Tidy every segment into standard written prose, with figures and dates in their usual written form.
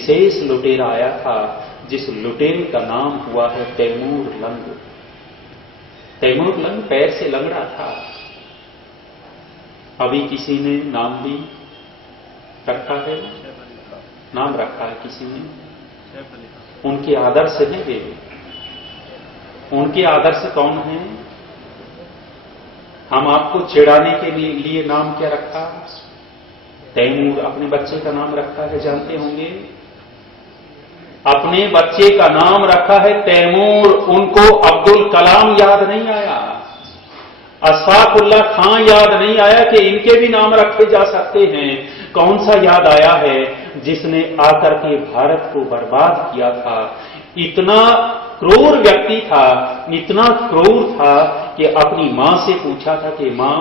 विशेष लुटेरा आया था, जिस लुटेरे का नाम हुआ है तैमूर लंग। तैमूर लंग पैर से लंगड़ा था। अभी किसी ने नाम भी रखा है, नाम रखा है किसी ने। उनके आदर्श हैं वे। उनके आदर्श कौन हैं? हम आपको चिढ़ाने के लिए नाम क्या रखा? तैमूर। अपने बच्चे का नाम रखा है, जानते होंगे। अपने बच्चे का नाम रखा है तैमूर। उनको अब्दुल कलाम याद नहीं आया, अशफाकुल्लाह खां याद नहीं आया कि इनके भी नाम रखे जा सकते हैं। कौन सा याद आया है? जिसने आकर के भारत को बर्बाद किया था। इतना क्रूर व्यक्ति था, इतना क्रूर था कि अपनी मां से पूछा था कि मां,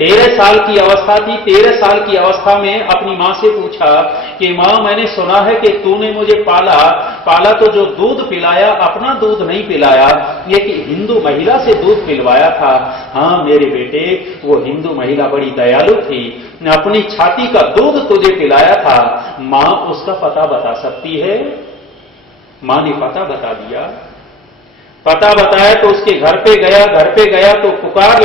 13 साल की अवस्था थी, 13 साल की अवस्था में अपनी मां से पूछा कि मां, मैंने सुना है कि तूने मुझे पाला तो जो दूध पिलाया अपना दूध नहीं पिलाया, ये कि हिंदू महिला से दूध पिलवाया था। हाँ मेरे बेटे, वो हिंदू महिला बड़ी दयालु थी, अपनी छाती का दूध तुझे पिलाया था। मां उसका पता बता सकती है? मां ने पता बता दिया। पता बताया तो उसके घर पे गया तो पुकार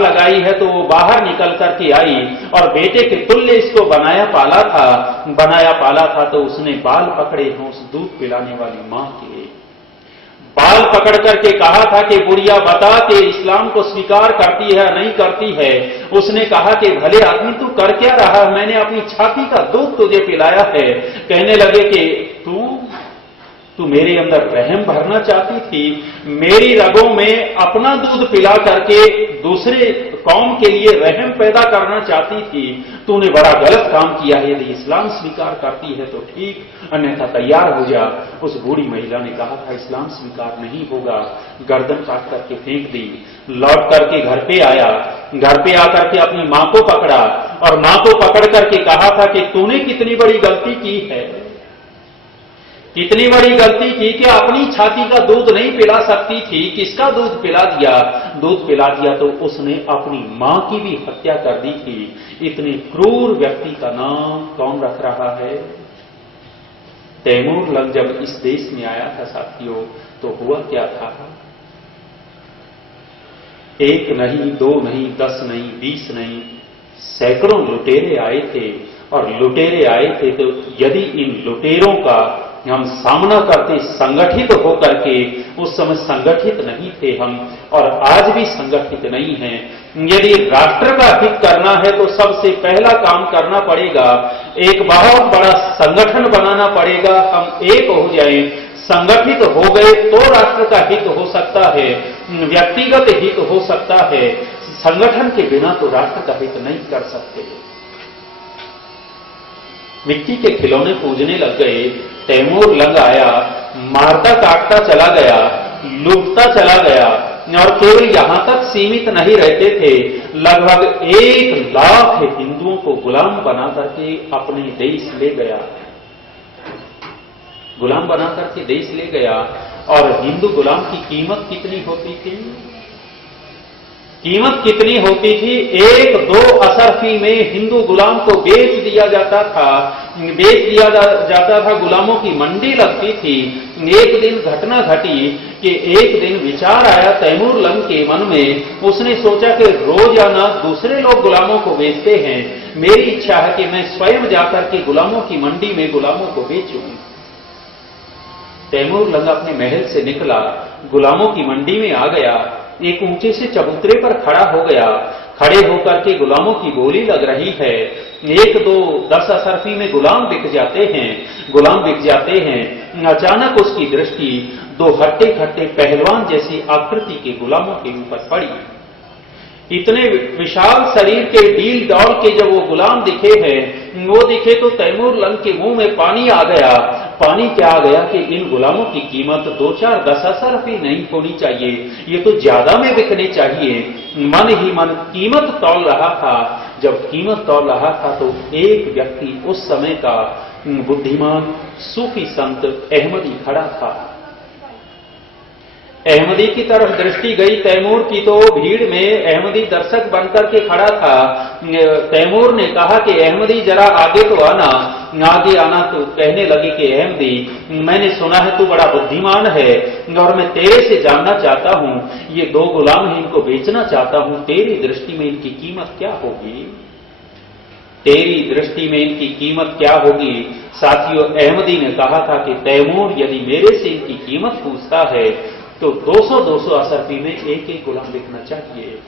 लगाई है तो वो बाहर निकल करके आई और बेटे के तुल्य इसको बनाया पाला था। तो उसने बाल पकड़े हैं उस दूध पिलाने वाली मां के, बाल पकड़ करके कहा था कि बुढ़िया बता कि इस्लाम को स्वीकार करती है नहीं करती है। उसने कहा कि भले आदमी तू कर क्या रहा, मैंने अपनी छाती का दूध तुझे पिलाया है। कहने लगे कि तू मेरे अंदर रहम भरना चाहती थी, मेरी रगों में अपना दूध पिला करके दूसरे कौम के लिए रहम पैदा करना चाहती थी। तूने बड़ा गलत काम किया है। यदि इस्लाम स्वीकार करती है तो ठीक, अन्यथा तैयार हो जा। उस बूढ़ी महिला ने कहा था इस्लाम स्वीकार नहीं होगा, गर्दन काट करके फेंक दी। लौट करके घर पे आया, घर पे आकर के अपनी मां को पकड़ा और मां को पकड़ करके कहा था कि तूने कितनी बड़ी गलती की है, कितनी बड़ी गलती की कि अपनी छाती का दूध नहीं पिला सकती थी, किसका दूध पिला दिया? दूध पिला दिया तो उसने अपनी मां की भी हत्या कर दी थी। इतने क्रूर व्यक्ति का नाम कौन रख रहा है? तैमूर लंग जब इस देश में आया था साथियों, तो हुआ क्या था? 1 नहीं, 2 नहीं, 10 नहीं, 20 नहीं, सैकड़ों लुटेरे आए थे। और लुटेरे आए थे तो यदि इन लुटेरों का हम सामना करते संगठित होकर के, उस समय संगठित नहीं थे हम और आज भी संगठित नहीं हैं। यदि राष्ट्र का हित करना है तो सबसे पहला काम करना पड़ेगा, एक बहुत बड़ा संगठन बनाना पड़ेगा। हम एक हो जाएं, संगठित हो गए तो राष्ट्र का हित हो सकता है, व्यक्तिगत हित हो सकता है। संगठन के बिना तो राष्ट्र का हित नहीं कर सकते। मिट्टी के खिलौने पूजने लग गए। तैमूर लंग आया, मारता काटता चला गया, लूटता चला गया और केवल यहां तक सीमित नहीं रहते थे, लगभग 1 लाख हिंदुओं को गुलाम बना करके अपने देश ले गया, गुलाम बना करके देश ले गया। और हिंदू गुलाम की कीमत कितनी होती थी? कीमत कितनी होती थी? 1-2 असरफी में हिंदू गुलाम को बेच दिया जाता था। गुलामों की मंडी लगती थी। एक दिन घटना घटी कि एक दिन विचार आया तैमूर लंग के मन में। उसने सोचा कि रोजाना दूसरे लोग गुलामों को बेचते हैं, मेरी इच्छा है कि मैं स्वयं जाकर के गुलामों की मंडी में गुलामों को बेचूं। तैमूर लंग अपने महल से निकला, गुलामों की मंडी में आ गया, एक ऊंचे से चबूतरे पर खड़ा हो गया। खड़े होकर के गुलामों की बोली लग रही है। 1-2 10 असरफी में गुलाम बिक जाते हैं। अचानक उसकी दृष्टि 2 हट्टे-खट्टे पहलवान जैसी आकृति के गुलामों के ऊपर पड़ी। इतने विशाल शरीर के डील डॉल के जब वो गुलाम दिखे तो तैमूर लंग के मुंह में पानी आ गया। पानी क्या आ गया कि इन गुलामों की कीमत 2-4 10 असरफी नहीं होनी चाहिए, ये तो ज्यादा में बिकने चाहिए। मन ही मन कीमत तौल रहा था। जब कीमत तौल रहा था तो एक व्यक्ति, उस समय का बुद्धिमान सूफी संत अहमदी खड़ा था। अहमदी की तरफ दृष्टि गई तैमूर की, तो भीड़ में अहमदी दर्शक बनकर के खड़ा था। तैमूर ने कहा कि अहमदी जरा आगे तो आना। आगे आना तो कहने लगे कि अहमदी, मैंने सुना है तू बड़ा बुद्धिमान है और मैं तेरे से जानना चाहता हूं, ये दो गुलाम हैं, इनको बेचना चाहता हूं, तेरी दृष्टि में इनकी कीमत क्या होगी? तेरी दृष्टि में इनकी कीमत क्या होगी? साथियों, अहमदी ने कहा था कि तैमूर यदि मेरे से इनकी कीमत पूछता है तो 200 अशरफी में एक एक गुलाम बिकना चाहिए।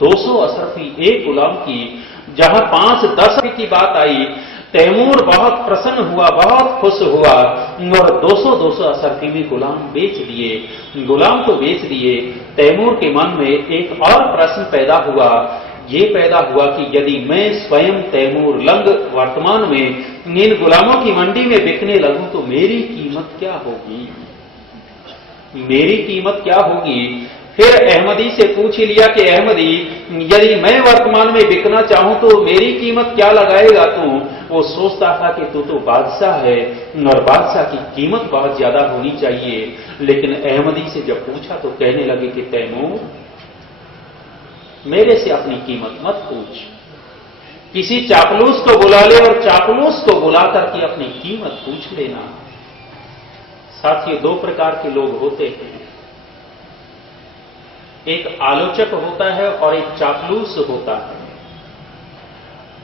200 अशरफी एक गुलाम की, जहां 5-10 की बात आई, तैमूर बहुत प्रसन्न हुआ, बहुत खुश हुआ और 200 अशरफी में गुलाम बेच दिए। गुलाम तो बेच दिए। तैमूर के मन में एक और प्रश्न पैदा हुआ, ये पैदा हुआ कि यदि मैं स्वयं तैमूर लंग वर्तमान में इन गुलामों की मंडी में बिकने लगूं तो मेरी कीमत क्या होगी? मेरी कीमत क्या होगी? फिर अहमदी से पूछ लिया कि अहमदी, यदि मैं वर्तमान में बिकना चाहूं तो मेरी कीमत क्या लगाएगा तू? वो सोचता था कि तू तो बादशाह है और बादशाह की कीमत बहुत ज्यादा होनी चाहिए। लेकिन अहमदी से जब पूछा तो कहने लगे कि तैमूर, मेरे से अपनी कीमत मत पूछ, किसी चापलूस को बुला ले और चापलूस को बुला करके अपनी कीमत पूछ लेना। साथियों, दो प्रकार के लोग होते हैं, एक आलोचक होता है और एक चापलूस होता है।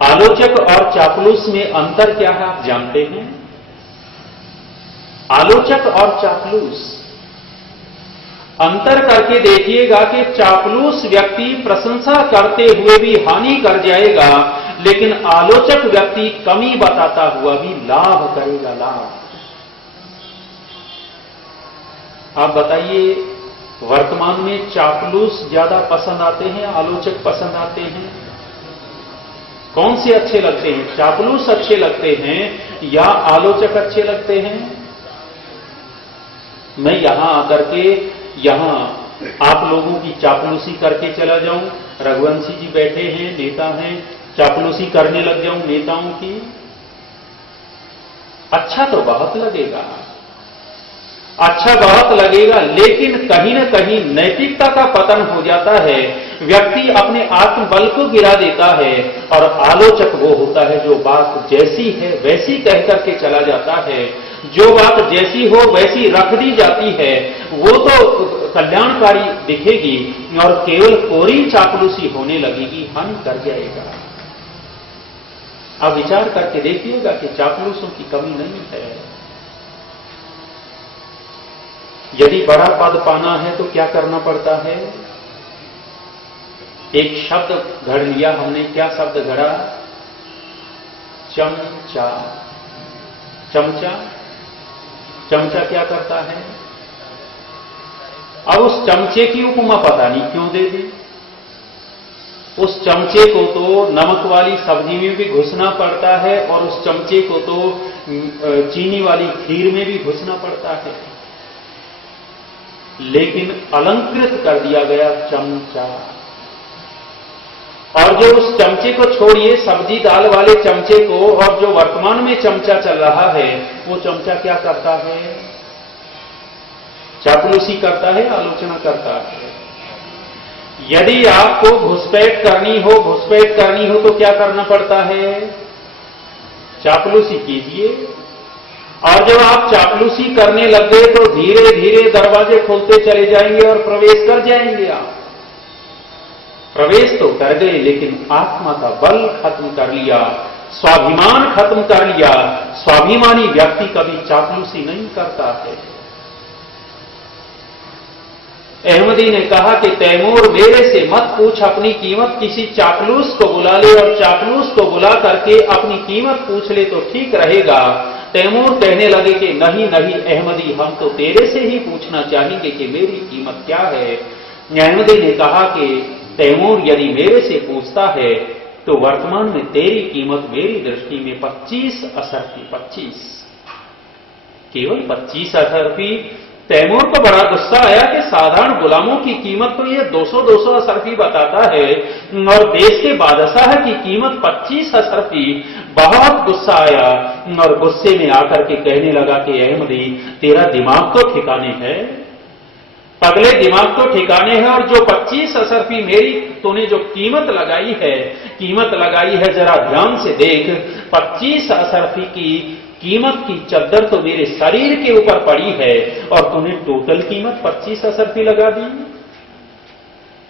आलोचक और चापलूस में अंतर क्या है आप जानते हैं? आलोचक और चापलूस, अंतर करके देखिएगा कि चापलूस व्यक्ति प्रशंसा करते हुए भी हानि कर जाएगा, लेकिन आलोचक व्यक्ति कमी बताता हुआ भी लाभ करेगा, लाभ। आप बताइए, वर्तमान में चापलूस ज्यादा पसंद आते हैं, आलोचक पसंद आते हैं? कौन से अच्छे लगते हैं? चापलूस अच्छे लगते हैं या आलोचक अच्छे लगते हैं? मैं यहां आकर के यहां आप लोगों की चापलूसी करके चला जाऊं, रघुवंशी जी बैठे हैं, नेता हैं, चापलूसी करने लग जाऊं नेताओं की? अच्छा तो बहुत लगेगा, अच्छा बहुत लगेगा, लेकिन कहीं न कहीं नैतिकता का पतन हो जाता है, व्यक्ति अपने आत्मबल को गिरा देता है। और आलोचक वो होता है जो बात जैसी है वैसी कह करके चला जाता है, जो बात जैसी हो वैसी रख दी जाती है, वो तो कल्याणकारी दिखेगी और केवल कोरी चापलूसी होने लगेगी, हानि कर जाएगा। आप विचार करके देखिएगा कि चापलूसों की कमी नहीं है। यदि बड़ा पद पाना है तो क्या करना पड़ता है? एक शब्द घड़ लिया हमने, क्या शब्द घड़ा? चमचा। चमचा, चमचा क्या करता है? अब उस चमचे की उपमा पता नहीं क्यों दे दी। उस चमचे को तो नमक वाली सब्जी में भी घुसना पड़ता है और उस चमचे को तो चीनी वाली खीर में भी घुसना पड़ता है, लेकिन अलंकृत कर दिया गया चमचा। और जो उस चमचे को छोड़िए, सब्जी दाल वाले चमचे को, और जो वर्तमान में चमचा चल रहा है, वो चमचा क्या करता है? चापलूसी करता है, आलोचना करता है। यदि आपको घुसपैठ करनी हो तो क्या करना पड़ता है? चापलूसी कीजिए। और जब आप चापलूसी करने लग गए तो धीरे धीरे दरवाजे खोलते चले जाएंगे और प्रवेश कर जाएंगे। आप प्रवेश तो कर गए, लेकिन आत्मा का बल खत्म कर लिया, स्वाभिमान खत्म कर लिया। स्वाभिमानी व्यक्ति कभी चापलूसी नहीं करता है। अहमदी ने कहा कि तैमूर, मेरे से मत पूछ अपनी कीमत, किसी चापलूस को बुला ले और चापलूस को बुला करके अपनी कीमत पूछ ले तो ठीक रहेगा। तैमूर कहने लगे कि नहीं नहीं अहमदी, हम तो तेरे से ही पूछना चाहेंगे कि मेरी कीमत क्या है। अहमदी ने कहा कि तैमूर, यदि मेरे से पूछता है तो वर्तमान में तेरी कीमत मेरी दृष्टि में 25 अशरफी, 25, केवल 25 अशरफी। तैमूर को बड़ा गुस्सा आया कि साधारण गुलामों की कीमत तो ये 200 अशरफी बताता है और देश के बादशाह की कीमत 25 अशरफी। बहुत गुस्सा आया और गुस्से में आकर के कहने लगा कि अहमदी, तेरा दिमाग तो ठिकाने है? पगले दिमाग तो ठिकाने है, और जो 25 असरफी मेरी तूने जो कीमत लगाई है जरा ध्यान से देख। 25 असरफी की कीमत की चद्दर तो मेरे शरीर के ऊपर पड़ी है, और तूने टोटल कीमत 25 असरफी लगा दी।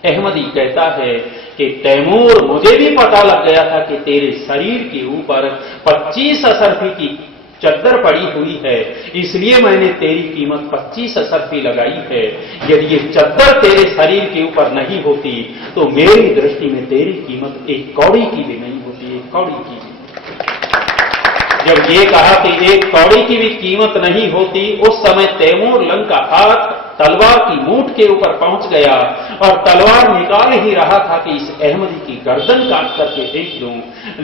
अहमदी कहता है कि तैमूर, मुझे भी पता लग गया था कि तेरे शरीर के ऊपर 25 असरफी की चद्दर पड़ी हुई है, इसलिए मैंने तेरी कीमत 25 असरफी लगाई है। यदि ये चद्दर तेरे शरीर के ऊपर नहीं होती तो मेरी दृष्टि में तेरी कीमत एक कौड़ी की भी नहीं होती, एक कौड़ी की भी। जब ये कहा कि एक कौड़ी की भी कीमत नहीं होती, उस समय तैमूर लंग का हाथ तलवार की मूठ के ऊपर पहुंच गया और तलवार निकाल ही रहा था कि इस अहमदी की गर्दन काट करके फेंक दूं,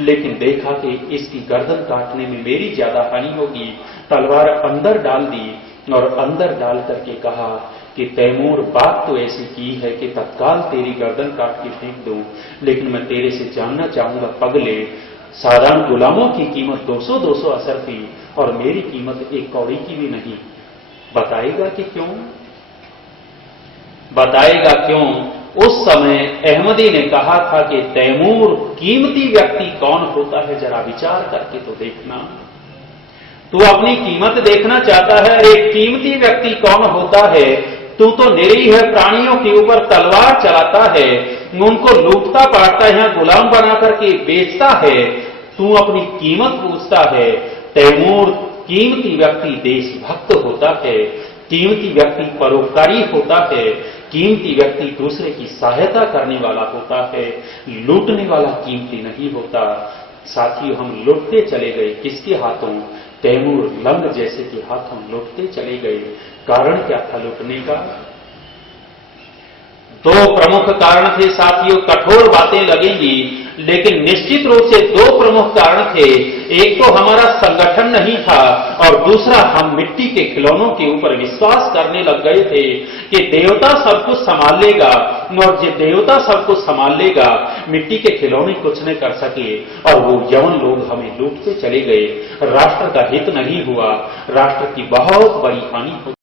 लेकिन देखा कि इसकी गर्दन काटने में मेरी ज्यादा हानि होगी। तलवार अंदर डाल दी और अंदर डाल करके कहा कि तैमूर, बात तो ऐसी की है कि तत्काल तेरी गर्दन काट के फेंक दूं, लेकिन मैं तेरे से जानना चाहूंगा पगले, साधारण गुलामों की कीमत 200-200 असरफी और मेरी कीमत एक कौड़ी की भी नहीं, बताएगा कि क्यों? बताएगा क्यों? उस समय अहमदी ने कहा था कि तैमूर, कीमती व्यक्ति कौन होता है जरा विचार करके तो देखना। तू अपनी कीमत देखना चाहता है, एक कीमती व्यक्ति कौन होता है? तू तो निरीह प्राणियों के ऊपर तलवार चलाता है, उनको लूटता पाटता है, गुलाम बना करके बेचता है, तू अपनी कीमत पूछता है। तैमूर, कीमती व्यक्ति देशभक्त होता है, कीमती व्यक्ति परोपकारी होता है, कीमती व्यक्ति दूसरे की सहायता करने वाला होता है, लूटने वाला कीमती नहीं होता। साथियों, हम लुटते चले गए, किसके हाथों? तैमूर लंग जैसे के हाथों लुटते चले गए। कारण क्या था लुटने का? दो प्रमुख कारण थे साथियों। कठोर बातें लगेंगी, लेकिन निश्चित रूप से दो प्रमुख कारण थे। एक तो हमारा संगठन नहीं था, और दूसरा हम मिट्टी के खिलौनों के ऊपर विश्वास करने लग गए थे कि देवता सब कुछ संभाल लेगा, और जो देवता सब कुछ संभाल लेगा, मिट्टी के खिलौने कुछ नहीं कर सके। और वो यवन लोग हमें लूटते चले गए। राष्ट्र का हित नहीं हुआ, राष्ट्र की बहुत बड़ी हानि हो